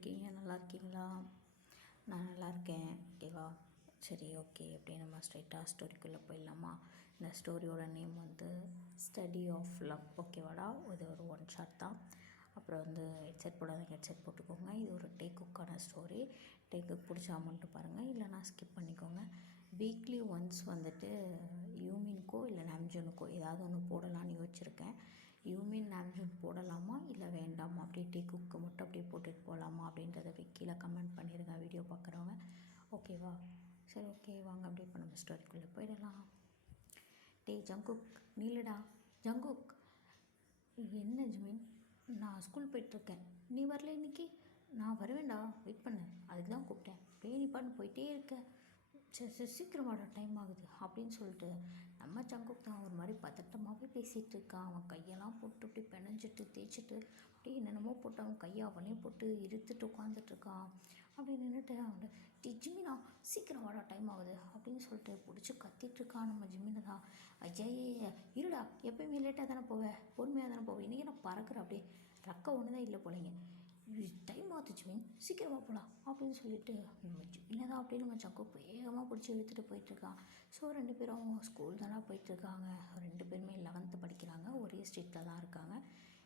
இருக்கீங்க? நல்லா இருக்கீங்களா? நான் நல்லா இருக்கேன். ஓகேவா? சரி, ஓகே. அப்படியே நம்ம ஸ்ட்ரைட்டாக ஸ்டோரிக்குள்ளே போயிடலாமா? இந்த ஸ்டோரியோட நேம் வந்து ஸ்டடி ஆஃப் லவ். ஓகேவாடா? இது ஒரு ஒன் ஷாட் தான். அப்புறம் வந்து ஹெட்செட் போடாதீங்க, ஹெட்செட் போட்டுக்கோங்க. இது ஒரு டேக்குக்கான ஸ்டோரி. டேக்குக்கு பிடிச்சா மட்டும் பாருங்கள், இல்லைனா ஸ்கிப் பண்ணிக்கோங்க. வீக்லி ஒன்ஸ் வந்துட்டு யூமின்கோ இல்லை நாம்ஜூனுக்கோ ஏதாவது ஒன்று போடலான்னு யோசிச்சுருக்கேன். யூமின் நாம்ஜூன் போடலாமா இல்லை வேண்டாமா, அப்படியே டேக்குக்கு மட்டும் அப்படியே போட்டுட்டு போகலாமா அப்படின்றத கீழே கமெண்ட் பண்ணிடுங்க வீடியோ பார்க்குறவங்க. ஓகேவா? சரி, ஓகே, வாங்க அப்படியே இப்போ நம்ம ஸ்டோரிக்குள்ளே போயிடலாம். டேய் ஜங்குக், நீலடா ஜங்குக். என்ன ஜிமின், நான் ஸ்கூல் போயிட்டுருக்கேன், நீ வரல இன்னைக்கு? நான் வருவேன்டா, வெயிட் பண்ணு, அதுக்கு தான் கூப்பிட்டேன். நீ பாட்டு போயிட்டே இருக்க. சரி சரி, சீக்கிரமாடா, டைம் ஆகுது அப்படின்னு சொல்லிட்டு நம்ம ஜங்குக் தான் ஒரு மாதிரி பதட்டமாகவே பேசிகிட்டு இருக்கான். அவன் கையெல்லாம் போட்டு அப்படி பிணைஞ்சிட்டு தேய்ச்சிட்டு அப்படியே என்னென்னமோ போட்டு அவன் கையை அவனே போட்டு இழுத்துட்டு உட்காந்துட்ருக்கான். அப்படி நின்றுட்டு அவன் ஜிமினா சீக்கிரம் வாடா, டைம் ஆகுது அப்படின்னு சொல்லிட்டு பிடிச்சி கத்திட்டுருக்கான் நம்ம ஜிமினை தான். அஜய் இருடா, எப்போயுமே லேட்டாக தானே போவேன், பொறுமையாக தானே போவேன், இன்றைக்கி நான் பறக்கிறேன், அப்படியே ரக்க ஒன்று தான் இல்லை போலைங்க, டைம் ஆகுது ஜிமின், சீக்கிரமாக போகலாம் அப்படின்னு சொல்லிட்டு நம்ம ஜிமினை தான் அப்படியே நம்ம ஜங்குக் வேகமாக பிடிச்சி இழுத்துட்டு போயிட்டுருக்கான். ஸோ 2 பேரும் ஸ்கூல் தானே போயிட்டுருக்காங்க. 2 பேருமே 11th படிக்கிறாங்க, ஒரே ஸ்ட்ரீட்டில் தான் இருக்காங்க.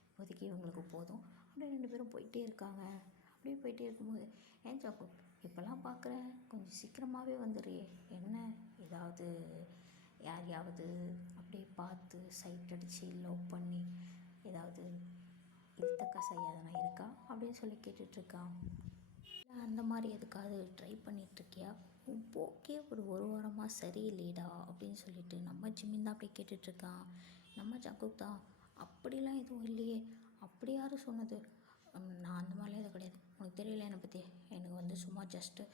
இப்போதைக்கு இவங்களுக்கு போதும். அப்படியே 2 பேரும் போயிட்டே இருக்காங்க. அப்படியே போயிட்டே இருக்கும்போது, ஏன் ஜங்குக் இப்போல்லாம் பார்க்குறேன், கொஞ்சம் சீக்கிரமாகவே வந்துடுறியே, என்ன ஏதாவது யாரையாவது அப்படியே பார்த்து சைட் அடித்து லவ் பண்ணி ஏதாவது இழுத்தக்கா செய்யாதனா இருக்கா அப்படின்னு சொல்லி கேட்டுட்ருக்கான். இல்லை அந்த மாதிரி எதுக்காவது ட்ரை பண்ணிகிட்ருக்கியா? போக்கே ஒரு வாரமாக சரியில்லைடா அப்படின்னு சொல்லிட்டு நம்ம ஜிமின் தான் அப்படியே கேட்டுட்ருக்கான். நம்ம ஜங்குக் தான், அப்படிலாம் எதுவும் இல்லையே, அப்படி யாரும் சொன்னது? நான் அந்த மாதிரிலாம் எதுவும் கிடையாது, உனக்கு தெரியல என்னை பற்றி, எனக்கு வந்து சும்மா ஜஸ்ட்டு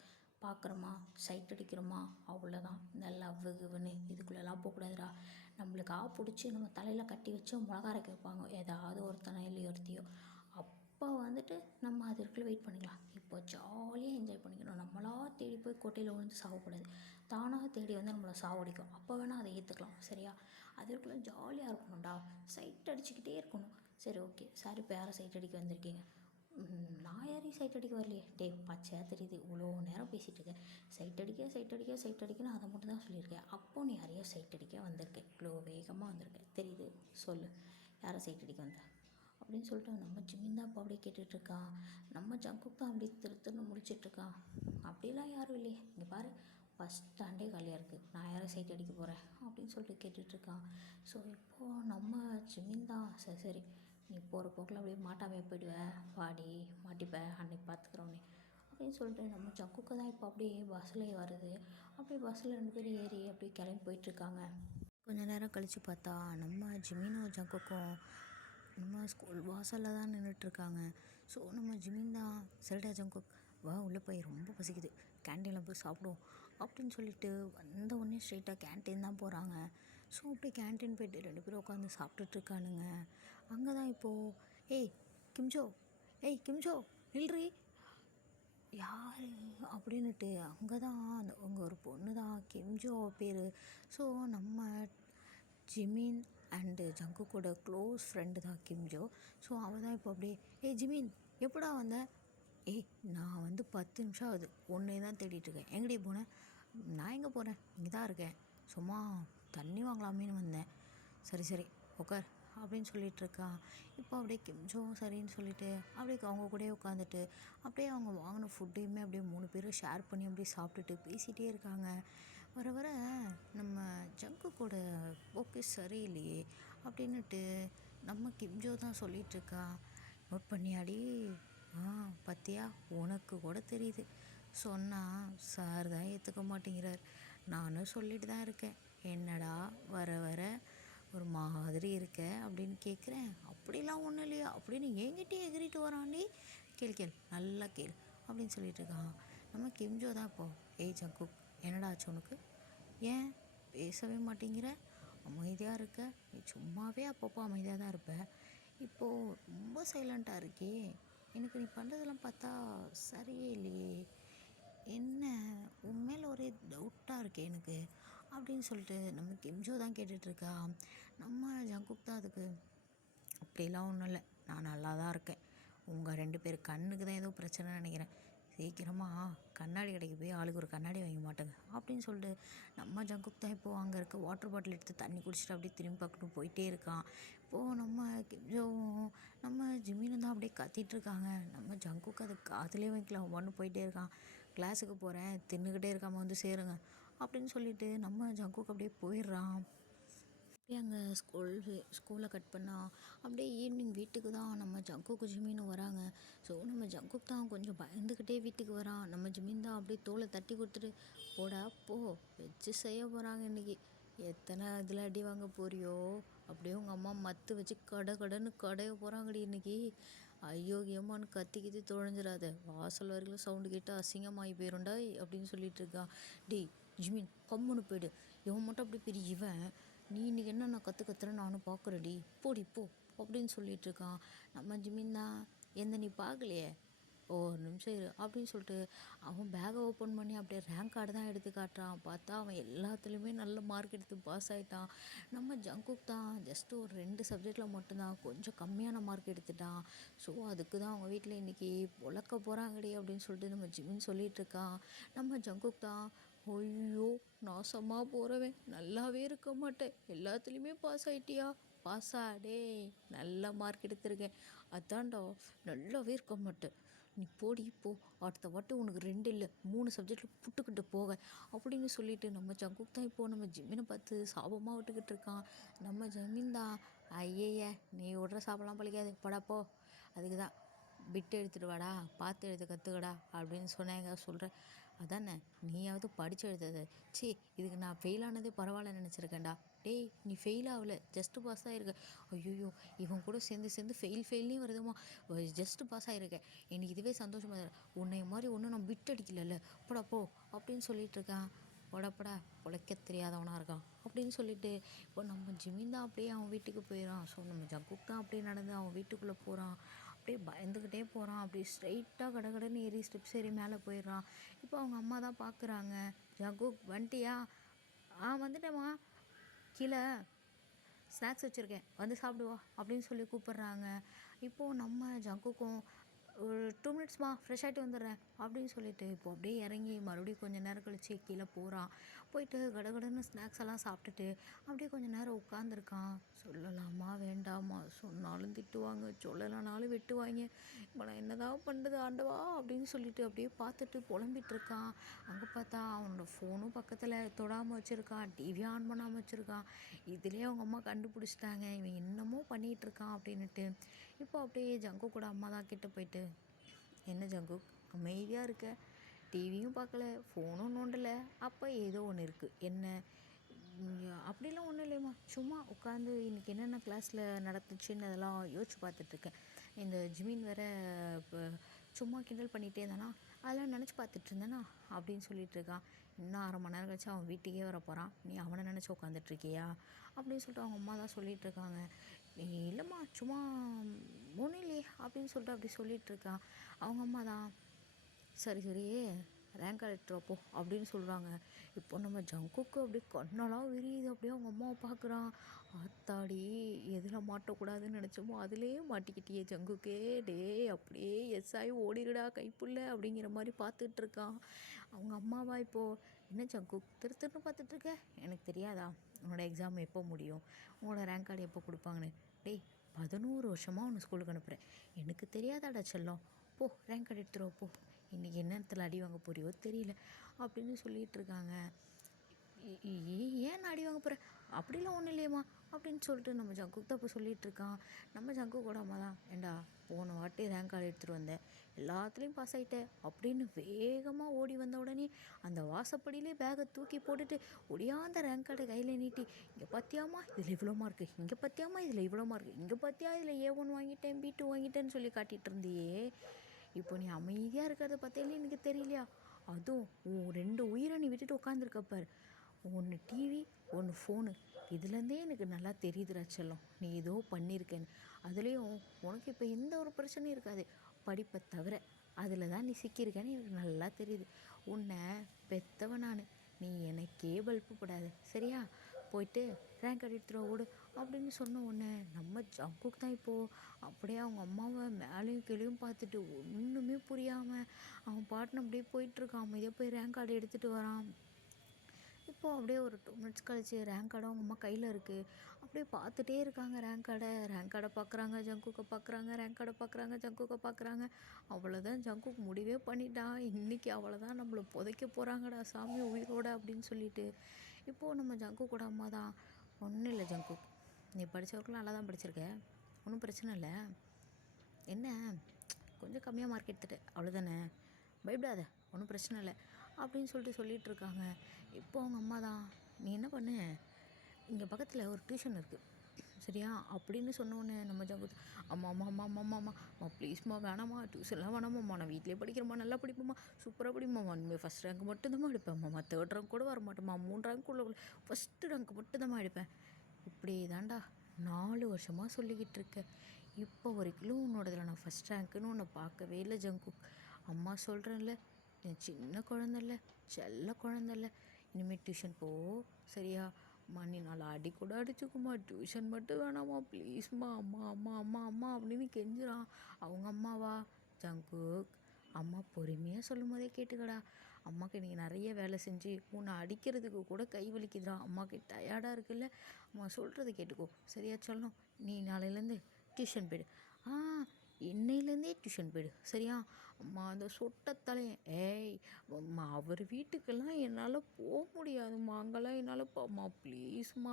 பார்க்குறோமா சைட் அடிக்கிறோமா அவ்வளோதான். இந்த லவ்வு கிவ்வுன்னு இதுக்குள்ளெல்லாம் போகக்கூடாதுடா. நம்மளுக்கு பிடிச்சி நம்ம தலையில் கட்டி வச்சு மிளகா அரைக்க வைப்பாங்க ஏதாவது ஒருத்தனை இல்லை ஒருத்தியோ, அப்போ வந்துட்டு நம்ம அதற்குள்ளே வெயிட் பண்ணிக்கலாம். இப்போ ஜாலியாக என்ஜாய் பண்ணிக்கணும். நம்மளாக தேடி போய் கோட்டையில் விழுந்து சாகக்கூடாது, தானாக தேடி வந்து நம்மளை சாவடிக்கும், அப்போ வேணால் அதை ஏற்றுக்கலாம், சரியா? அதற்குள்ளே ஜாலியாக இருக்கணும்டா, சைட் அடிச்சுக்கிட்டே இருக்கணும். சரி, ஓகே, சார், இப்போ யாரை சைட் அடிக்க வந்திருக்கீங்க? நான் யாரையும் சைட் அடிக்க வரலையே. பச்சையாக தெரியுது, இவ்வளோ நேரம் பேசிகிட்டு இருக்கேன், சைட் அடிக்க சைட் அடிக்க சைட் அடிக்கன்னு அதை மட்டும் தான் சொல்லியிருக்கேன். அப்போது நீ யாரையோ சைட் அடிக்க வந்திருக்கேன், இவ்வளோ வேகமாக வந்திருக்கேன் தெரியுது, சொல்லு, யாரை சைட் அடிக்க வந்த அப்படின்னு சொல்லிட்டு நம்ம ஜிமின் தான் இப்போ அப்படியே கேட்டுட்ருக்கான். நம்ம ஜங்குக் தான் அப்படியே திருன்னு முடிச்சிட்ருக்கான். அப்படிலாம் யாரும் இல்லையே, இங்கே பாரு, பஸ் ஸ்டாண்டே காலியாக இருக்குது, நான் யாரை சைட் அடிக்க போகிறேன் அப்படின்னு சொல்லிட்டு கேட்டுட்ருக்கான். ஸோ இப்போது நம்ம ஜிமின் தான், சரி சரி, நீ போகிற போக்கில் அப்படியே மாட்டாமே போயிடுவேன், வாடி மாட்டிப்பேன், அன்னைக்கு பார்த்துக்குறோன்னே அப்படின்னு சொல்லிட்டு நம்ம ஜங்குக்கு தான் இப்போ அப்படியே பஸ்ஸில் வருது. அப்படியே பஸ்ஸில் 2 பேரும் ஏறி அப்படியே கிளம்பி போயிட்டுருக்காங்க. கொஞ்சம் நேரம் கழித்து பார்த்தா நம்ம ஜிமினும் ஜங்குக்கும் நம்ம ஸ்கூல் வாசலில் தான் நின்றுட்டுருக்காங்க. ஸோ நம்ம ஜிமின் தான், சரிடா ஜங்குக் வா, உள்ளே போய் ரொம்ப பசிக்குது, கேன்டீனில் போய் சாப்பிடுவோம் அப்படின்னு சொல்லிட்டு வந்த உடனே ஸ்ட்ரெயிட்டாக கேன்டீன் தான் போகிறாங்க. ஸோ அப்படியே கேன்டீன் போய்ட்டு 2 பேரும் உட்காந்து சாப்பிட்டுட்ருக்கானுங்க. அங்கே தான் இப்போது, ஏய் கிம்ஜோ, ஏய் கிம்ஜோ நில்றி, யார் அப்படின்னுட்டு அங்கே தான் அவங்க ஒரு பொண்ணு தான், கிம்ஜோ பேர். ஸோ நம்ம ஜிமின் அண்டு ஜங்குக்கோட க்ளோஸ் ஃப்ரெண்டு தான் கிம்ஜோ. ஸோ அவள் தான் இப்போ அப்படியே, ஏய் ஜிமின் எப்படா வந்த? ஏய் நான் வந்து 10 நிமிஷம் ஆகுது, ஒன்றே தான் தேடிட்டுருக்கேன், எங்கடி போனேன்? நான் எங்கே போகிறேன், இங்கே தான் இருக்கேன், சும்மா தண்ணி வாங்கலாமேன்னு வந்தேன். சரி சரி உட்கார் அப்படின்னு சொல்லிகிட்ருக்கான். இப்போ அப்படியே கிம்ஜோவும் சரின்னு சொல்லிவிட்டு அப்படியே அவங்க கூடயே உட்காந்துட்டு அப்படியே அவங்க வாங்கின ஃபுட்டையுமே அப்படியே 3 பேரும் ஷேர் பண்ணி அப்படியே சாப்பிட்டுட்டு பேசிகிட்டே இருக்காங்க. வர வர நம்ம ஜங்குக்கோட ஓகே சரியில்லையே அப்படின்னுட்டு நம்ம கிம்ஜோ தான் சொல்லிகிட்ருக்கான். நோட் பண்ணியாடி? பார்த்தியா, உனக்கு கூட தெரியுது, சொன்னால் சார் தான் ஏற்றுக்க மாட்டேங்கிறார், நானும் சொல்லிட்டு தான் இருக்கேன், என்னடா வர வர ஒரு மாதிரி இருக்க அப்படின்னு கேட்குறேன். அப்படிலாம் ஒன்றும் இல்லையா அப்படின்னு என்கிட்டே எகிரிட்டு வரான்டி, கேள் நல்லா கேள் அப்படின்னு சொல்லிட்டு இருக்கான். நம்ம கிம்ஜோ தான் இப்போது, ஏய் ஜங்குக் என்னடா ஆச்சு உனக்கு, ஏன் பேசவே மாட்டேங்கிற, அமைதியாக இருக்க, நீ சும்மாவே அப்பப்போ அமைதியாக தான் இருப்ப, இப்போது ரொம்ப சைலண்ட்டாக இருக்கே, எனக்கு நீ பண்ணுறதெல்லாம் பார்த்தா சரியே இல்லையே, என்ன உண்மையில் ஒரே டவுட்டாக இருக்கே எனக்கு அப்படின்னு சொல்லிட்டு நம்ம கிம்ஜோ தான் கேட்டுட்ருக்கா. நம்ம ஜங்குக் தான் அதுக்கு, அப்படிலாம் ஒன்றும் இல்லை, நான் நல்லா தான் இருக்கேன், உங்கள் 2 பேர் கண்ணுக்கு தான் ஏதோ பிரச்சனைன்னு நினைக்கிறேன். சீக்கிரமாக கண்ணாடி கடைக்கு போய் ஆளுக்கு ஒரு கண்ணாடி வாங்கி மாட்டேங்க அப்படின்னு சொல்லிட்டு நம்ம ஜங்குக் தான் இப்போது அங்கே இருக்க வாட்டர் பாட்டில் எடுத்து தண்ணி குடிச்சிட்டு அப்படியே திரும்பி பார்க்கணும் போயிட்டே இருக்கான். இப்போது நம்ம ஜிம்மின்னு தான் அப்படியே கத்திட்டு இருக்காங்க. நம்ம ஜங்குக்கு அது காதுலேயே வைக்கல, ஒன்று போயிட்டே இருக்கான். கிளாஸுக்கு போகிறேன், தின்னுக்கிட்டே இருக்காமல் வந்து சேருங்க அப்படின்னு சொல்லிட்டு நம்ம ஜங்குக்கு அப்படியே போயிடுறான். அப்படியே அங்கே ஸ்கூலை கட் பண்ணால் அப்படியே ஈவினிங் வீட்டுக்கு தான் நம்ம ஜங்குக்கு ஜிமினும் வராங்க. ஸோ நம்ம ஜங்குக் தான் கொஞ்சம் பயந்துக்கிட்டே வீட்டுக்கு வரான். நம்ம ஜிமின் தான் அப்படியே தோலை தட்டி கொடுத்துட்டு போடா போ, வச்சு செய்ய போகிறாங்க இன்றைக்கி, எத்தனை இதில் அடி வாங்க போறியோ, அப்படியே உங்கள் அம்மா மத்து வச்சு கடைன்னு கடைய போகிறாங்கடி இன்றைக்கி, ஐயோகியம்மான்னு கத்திக்கிட்டு தொலைஞ்சிடாத, வாசல் வரைக்கும் சவுண்டு கேட்டு அசிங்கமாகி போயிருண்டா அப்படின்னு சொல்லிட்டு இருக்கான். டேய் ஜிமின் கம்முன்னு போயிடு, இவன் மட்டும் அப்படி பெரிய இவன், நீ இன்றைக்கி என்ன நான் கற்றுறேன் நானும் பார்க்குறேடி, போடி போ அப்படின்னு சொல்லிட்டு இருக்கான். நம்ம ஜிமின் தான் எந்த நீ பார்க்கலையே, ஒரு நிமிஷம் இரு அப்படின்னு சொல்லிட்டு அவன் பேகை ஓப்பன் பண்ணி அப்படியே ரேங்க் கார்டு தான் எடுத்து காட்டுறான். பார்த்தா அவன் எல்லாத்துலேயுமே நல்ல மார்க் எடுத்து பாஸ் ஆகிட்டான். நம்ம ஜங்குக் தான் ஜஸ்ட்டு ஒரு 2 சப்ஜெக்டில் மட்டும்தான் கொஞ்சம் கம்மியான மார்க் எடுத்துட்டான். ஸோ அதுக்கு தான் அவங்க வீட்டில் இன்றைக்கி பொழக்க போகிறாங்கடி அப்படின்னு சொல்லிட்டு நம்ம ஜிமின் சொல்லிகிட்டு இருக்கான். நம்ம ஜங்குக் தான் ஐயோ நாசமாக போகிறவன், நல்லாவே இருக்க மாட்டேன், எல்லாத்துலேயுமே பாஸ் ஆகிட்டியா, பாஸா டேய் நல்ல மார்க் எடுத்திருக்கேன், அதான்டா நல்லாவே இருக்க மாட்டேன், நீ போடி போ, அடுத்த வாட்டி உனக்கு 2 இல்லை 3 சப்ஜெக்டில் புட்டுக்கிட்டு போக அப்படின்னு சொல்லிட்டு நம்ம ஜங்குக் தான் இப்போது நம்ம ஜிம்மினை பார்த்து சாபமாக விட்டுக்கிட்டு இருக்கான். நம்ம ஜமீன் தான் ஐயைய நீ விட்ற சாப்பிடலாம் பழிக்காது படாப்போ, அதுக்கு தான் பிட்டு எடுத்துகிட்டு வாடா, பார்த்து எழுத கற்றுக்கடா அப்படின்னு சொன்னாங்க. சொல்கிறேன் அதானே, நீயாவது படித்து எழுதுறது, சி இதுக்கு நான் ஃபெயில் ஆனதே பரவாயில்லன்னு நினச்சிருக்கேன்டா. டேய் நீ ஃபெயில் ஆகலை, ஜஸ்ட்டு பாஸ் ஆகிருக்க, ஐயோ இவன் கூட சேர்ந்து ஃபெயில்னே வருதுமா, ஜஸ்ட்டு பாஸ் ஆகிருக்கேன், எனக்கு இதுவே சந்தோஷமாக இருக்கு, உன்னை மாதிரி ஒன்றும் நான் பிட் அடிக்கல, போடா போ அப்படின்னு சொல்லிட்டு இருக்கான். போடா பொழைக்க தெரியாதவனாக இருக்கான் அப்படின்னு சொல்லிட்டு இப்போ நம்ம ஜிமின் தான் அப்படியே அவன் வீட்டுக்கு போயிடான். ஸோ நம்ம ஜங்குக் தான் அப்படியே நடந்து அவன் வீட்டுக்குள்ளே போகிறான். அப்படியே பயந்துக்கிட்டே போகிறான். அப்படியே ஸ்ட்ரைட்டாக கடகடன்னு ஏறி ஸ்டெப்ஸ் ஏறி மேலே போயிடுறான். இப்போ அவங்க அம்மா தான் பார்க்குறாங்க. ஜங்குக் வந்துட்டியா, வந்துட்டேம்மா, கீழே ஸ்நாக்ஸ் வச்சுருக்கேன் வந்து சாப்பிடுவா அப்படின்னு சொல்லி கூப்பிட்றாங்க. இப்போது நம்ம ஜங்குக்கும் ஒரு 2 மினிட்ஸ்மா ஃப்ரெஷ் ஆகிட்டு வந்துடுறேன் அப்படின்னு சொல்லிட்டு இப்போ அப்படியே இறங்கி மறுபடியும் கொஞ்சம் நேரம் கழித்து கீழே போகிறான். போயிட்டு கடகடன்னு ஸ்நாக்ஸ் எல்லாம் சாப்பிட்டுட்டு அப்படியே கொஞ்சம் நேரம் உட்காந்துருக்கான். சொல்லலாமா வேண்டாமா, சொன்னாலும் திட்டுவாங்க, சொல்லலைனாலும் வெட்டுவாங்க, இப்போ நான் என்னதான் பண்ணுறது ஆண்டவா அப்படின்னு சொல்லிட்டு அப்படியே பார்த்துட்டு புலம்பிட்டு இருக்கான். அங்கே பார்த்தா அவனோட ஃபோனும் பக்கத்தில் தொடாமல் வச்சுருக்கான், டிவி ஆன் பண்ணாமல் வச்சுருக்கான். இதுலேயே அவங்க அம்மா கண்டுபிடிச்சிட்டாங்க இவன் என்னமோ பண்ணிகிட்ருக்கான் அப்படின்ட்டு. இப்போ அப்படியே ஜங்குக் கூட அம்மா தான் கிட்ட போயிட்டு, என்ன ஜங்குக் அமைதியாக இருக்க, டிவியும் பார்க்கல ஃபோனும் நோண்டலை, அப்போ ஏதோ ஒன்று இருக்குது, என்ன அப்படிலாம் ஒன்றும் இல்லைம்மா, சும்மா உட்காந்து இன்றைக்கி என்னென்ன கிளாஸில் நடந்துச்சுன்னு அதெல்லாம் யோசிச்சு பார்த்துட்ருக்கேன், இந்த ஜிமின் வேற இப்போ சும்மா கிண்டல் பண்ணிகிட்டே இருந்தானா, அதெல்லாம் நினச்சி பார்த்துட்டு இருந்தேனா அப்படின்னு சொல்லிட்டு இருக்கான். இன்னும் 1/2 மணி நேரம் கழிச்சு அவன் வீட்டுக்கே வர போகிறான், நீ அவனை நினச்சி உட்காந்துட்ருக்கியா அப்படின்னு சொல்லிட்டு அவங்க அம்மா தான் சொல்லிகிட்டு இருக்காங்க. இல்லைம்மா சும்மா ஒன்றும் இல்லையே அப்படின்னு சொல்லிட்டு அப்படி சொல்லிகிட்டு இருக்கான். அவங்க அம்மா தான் சரி ரேங்க் கார்டு எடுத்துட்டு போ அப்படின்னு சொல்கிறாங்க. இப்போ நம்ம ஜங்குக்கு அப்படியே கண்ணெல்லாம் விரியுது. அப்படியே அவங்க அம்மாவை பார்க்குறான். ஆத்தாடி எதில் மாட்டக்கூடாதுன்னு நினச்சோமோ அதிலே மாட்டிக்கிட்டியே ஜங்குக்கே, டே அப்படியே எஸ் ஆகி ஓடிடுடா கைப்புள்ள அப்படிங்கிற மாதிரி பார்த்துட்டு இருக்கான். அவங்க அம்மாவா இப்போது என்ன ஜங்குக் திருன்னு பார்த்துட்ருக்க, எனக்கு தெரியாதா உன்னோட எக்ஸாம் எப்போ முடியும், உன்னோட ரேங்க் கார்டு எப்போ கொடுப்பாங்கன்னு, டேய் 11 வருஷமாக உன்னை ஸ்கூலுக்கு அனுப்புகிறேன், எனக்கு தெரியாதாடா செல்லம், போ ரேங்க் கார்டு எடுத்துருவா போ, இன்றைக்கி என்ன இடத்துல அடி வாங்க போறியோ தெரியல அப்படின்னு சொல்லிகிட்டு இருக்காங்க. ஏன் நான் அடி வாங்க போகிறேன், அப்படிலாம் ஒன்றும் இல்லையம்மா அப்படின்னு சொல்லிட்டு நம்ம ஜங்குக் தான் இப்போ சொல்லிகிட்டு இருக்கான். நம்ம ஜங்குக்கோட அம்மா தான், ஏண்டா போன வாட்டி ரேங்க் கார்டு எடுத்துகிட்டு வந்தேன், எல்லாத்துலேயும் பாஸ் ஆகிட்டேன் அப்படின்னு வேகமாக ஓடி வந்த உடனே அந்த வாசப்படியிலே பேகை தூக்கி போட்டுட்டு ஒடியாந்த ரேங்க் கார்டை கையில் நீட்டி, இங்கே பார்த்தியாம்மா இதில் இவ்வளோ மார்க்கு, இங்கே பார்த்தியாம்மா இதில் இவ்வளோ மார்க்கு, இங்கே பார்த்தியா இதில் A1 வாங்கிட்டேன் B2 வாங்கிட்டேன்னு சொல்லி காட்டிகிட்டு இருந்தியே, இப்போ நீ அமைதியாக இருக்கிறத பார்த்தாலே எனக்கு தெரியலையா, அதுவும் உன் 2 உயிரை நீ விட்டுட்டு உட்காந்துருக்கப்பார், ஒன்று டிவி ஒன்று ஃபோனு, இதுலேருந்தே எனக்கு நல்லா தெரியுதுடா செல்லம் நீ ஏதோ பண்ணியிருக்கேன்னு, அதுலேயும் உனக்கு இப்போ எந்த ஒரு பிரச்சனையும் இருக்காது, படிப்பை தவிர அதில் தான் நீ சிக்கியிருக்கேன்னு எனக்கு நல்லா தெரியுது, உன்னை பெத்தவன் நான், நீ எனக்கே பல்ப்பு படாத சரியா, போயிட்டு ரேங்க் கார்டு எடுத்துகிட்டு வா ஓடு அப்படின்னு சொன்ன உடனே நம்ம ஜங்குக்கு தான் இப்போது அப்படியே அவங்க அம்மாவை மேலேயும் கீழேயும் பார்த்துட்டு ஒன்றுமே புரியாமல் அவன் பாட்டுன்னு அப்படியே போயிட்டுருக்கான். அமைதியாக போய் ரேங்க் கார்டு எடுத்துகிட்டு வரான். இப்போது அப்படியே ஒரு 2 மினிட்ஸ் கழிச்சு ரேங்க் கார்டும் அவங்க அம்மா கையில் இருக்குது. அப்படியே பார்த்துட்டே இருக்காங்க ரேங்க் கார்டை பார்க்குறாங்க, ஜங்குக்கை பார்க்குறாங்க, ரேங்க் கார்டை பார்க்குறாங்க, ஜங்குக்கை பார்க்குறாங்க. அவ்வளோதான், ஜங்குக் முடிவே பண்ணிட்டான், இன்றைக்கி அவ்வளோதான், நம்மளை புதைக்க போகிறாங்கடா சாமி உயிரோட அப்படின்னு சொல்லிட்டு. இப்போது நம்ம ஜங்குக்கோட அம்மா தான், ஒன்றும் இல்லை ஜங்குக், நீ படித்தவர்களும் நல்லா தான் படிச்சிருக்க, ஒன்றும் பிரச்சனை இல்லை, என்ன கொஞ்சம் கம்மியாக மார்க் எடுத்துட்டு அவ்வளோதானே, பயப்படாத, ஒன்றும் பிரச்சனை இல்லை அப்படின்னு சொல்லிட்டு இருக்காங்க. இப்போ அவங்க அம்மா தான், நீ என்ன பண்ணு, இங்கே பக்கத்தில் ஒரு டியூஷன் இருக்குது சரியா அப்படின்னு சொன்னோன்னே நம்ம ஜங்குத், அம்மா அம்மா அம்மா அம்மா அம்மா அம்மா அம்மா ப்ளீஸ்மா வேணாம்மா, டியூஷன்லாம் வேணாமாம்மா, நான் வீட்டிலே படிக்கிறேம்மா, நல்லா படிப்போம்மா, சூப்பராக படிப்போம்மா, இனிமேல் ஃபஸ்ட் ரேங்க் மட்டும்தாம்மா எடுப்பேன்ம்மா, 3rd ரேங்க் கூட வர மாட்டேம்மா, 3 ரேங்க் உள்ள ஃபஸ்ட்டு ரேங்க் மட்டும்தாம்மா எடுப்பேன். இப்படி தாண்டா 4 வருஷமாக சொல்லிக்கிட்டு இருக்கேன். இப்போ வரைக்கும் உன்னோடதில் நான் ஃபஸ்ட் ரேங்க்குன்னு உன்னை பார்க்கவே இல்லை ஜங்குக். அம்மா சொல்கிறேன்ல, நீ சின்ன குழந்தைல்ல, செல்ல குழந்தைல்ல, இனிமேல் டியூஷன் போ சரியா, அம்மா நீ நல்லா அடி கூட அடிச்சுக்குமா, டியூஷன் மட்டும் வேணாம்மா ப்ளீஸ்மா, அம்மா அம்மா அம்மா அம்மா அப்படின்னு கெஞ்சுறான். அவங்க அம்மாவா, ஜங்குக் அம்மா பொறுமையாக சொல்லும் போதே கேட்டுக்கடா, அம்மாவுக்கு நீங்கள் நிறைய வேலை செஞ்சு உன்னை அடிக்கிறதுக்கு கூட கை வலிக்குதுடா, அம்மாவுக்கு டயர்டாக இருக்குல்ல, அம்மா சொல்கிறத கேட்டுக்கோ சரியா சொல்லணும், நீ நாளையிலேருந்து டியூஷன் போயிடு. இன்னையிலேருந்தே டியூஷன் போயிடு சரியா. அம்மா அந்த சொட்டத்தலையன், ஏய் அம்மா அவர் வீட்டுக்கெல்லாம் என்னால் போக முடியாதும்மா, அங்கெல்லாம் என்னால் அம்மா ப்ளீஸ்மா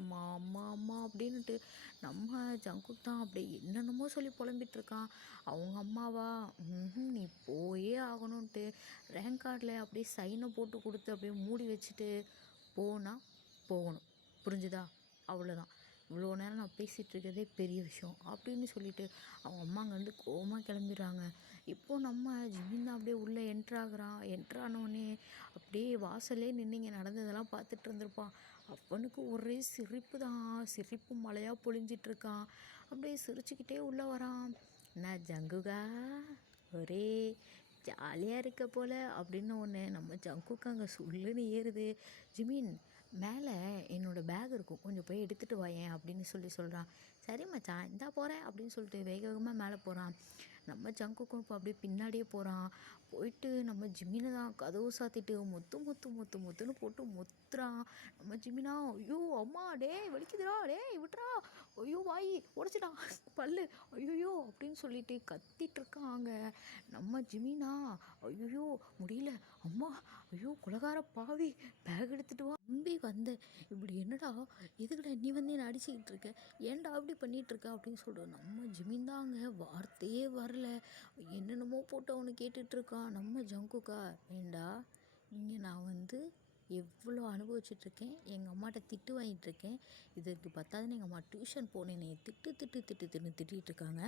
அம்மா அம்மா அம்மா அப்படின்ட்டு நம்ம ஜங்குக் தான் அப்படியே என்னென்னமோ சொல்லி புலம்பிகிட்ருக்கான். அவங்க அம்மாவா, நீ போயே ஆகணுன்ட்டு ரேங்க் கார்டில் அப்படியே சைனை போட்டு கொடுத்து அப்படியே மூடி வச்சுட்டு, போனால் போகணும் புரிஞ்சுதா, அவ்வளோதான், இவ்வளோ நேரம் நான் பேசிகிட்டு இருக்கிறதே பெரிய விஷயம் அப்படின்னு சொல்லிட்டு அவங்க அம்மா அங்கே வந்து கோவமாக கிளம்பிடுறாங்க. இப்போது நம்ம ஜிமின் தான் அப்படியே உள்ளே என்ட்ரானோடனே அப்படியே வாசல்லே நின்று நடந்ததெல்லாம் பார்த்துட்டு இருந்திருப்பான். அவனுக்கு ஒரே சிரிப்பு தான், சிரிப்பு மழையாக பொழிஞ்சிட்ருக்கான். அப்படியே சிரிச்சுக்கிட்டே உள்ளே வரான். நான் ஜங்குகா ஒரே ஜாலியாக இருக்க போல் அப்படின்னு ஒன்று நம்ம ஜங்குக்கு அங்கே சொல்லுன்னு ஏறுது. ஜிமின் மேலே என்னோடய பேக் இருக்கும், கொஞ்சம் போய் எடுத்துகிட்டு வாயேன் அப்படின்னு சொல்கிறான். சரி மச்சான் இந்தா போகிறேன் அப்படின்னு சொல்லிட்டு வேக வேகமாக மேலே போகிறான். நம்ம ஜங்குக்கும் இப்போ அப்படியே பின்னாடியே போகிறான். போயிட்டு நம்ம ஜிமினை தான் கதவு சாத்திட்டு முத்துன்னு போட்டு முத்துறான். நம்ம ஜிமினா, ஐயோ அம்மா டேய் வலிக்குதுடா, டேய் விட்டுறா, ஐயோ வாய் உடச்சிட்டான் பல்லு, ஐயோ அப்படின்னு சொல்லிட்டு கத்திட்டு இருக்காங்க. நம்ம ஜிமினா, ஐயோ முடியல அம்மா, ஐயோ குலகார பாவி, பேக் எடுத்துகிட்டு வா நம்பி வந்தேன், இப்படி என்னடா எதுக்குடா நீ வந்து என்னை அடிச்சுக்கிட்டு இருக்க, ஏன்டா அப்படி பண்ணிகிட்ருக்க அப்படின்னு சொல்கிறோம். நம்ம ஜிமின் தான் அங்கே வார்த்தையே வரல, என்னென்னமோ போட்டு அவனை கேட்டுட்ருக்கான். நம்ம ஜங்குக்கா, ஏண்டா இங்கே நான் வந்து எவ்வளோ அனுபவிச்சுட்ருக்கேன், எங்கள் அம்மாட்ட திட்டு வாங்கிட்டுருக்கேன், இதுக்கு பத்தாதுன்னு எங்கள் அம்மா டியூஷன் போனேன்னு திட்டிகிட்டு இருக்காங்க,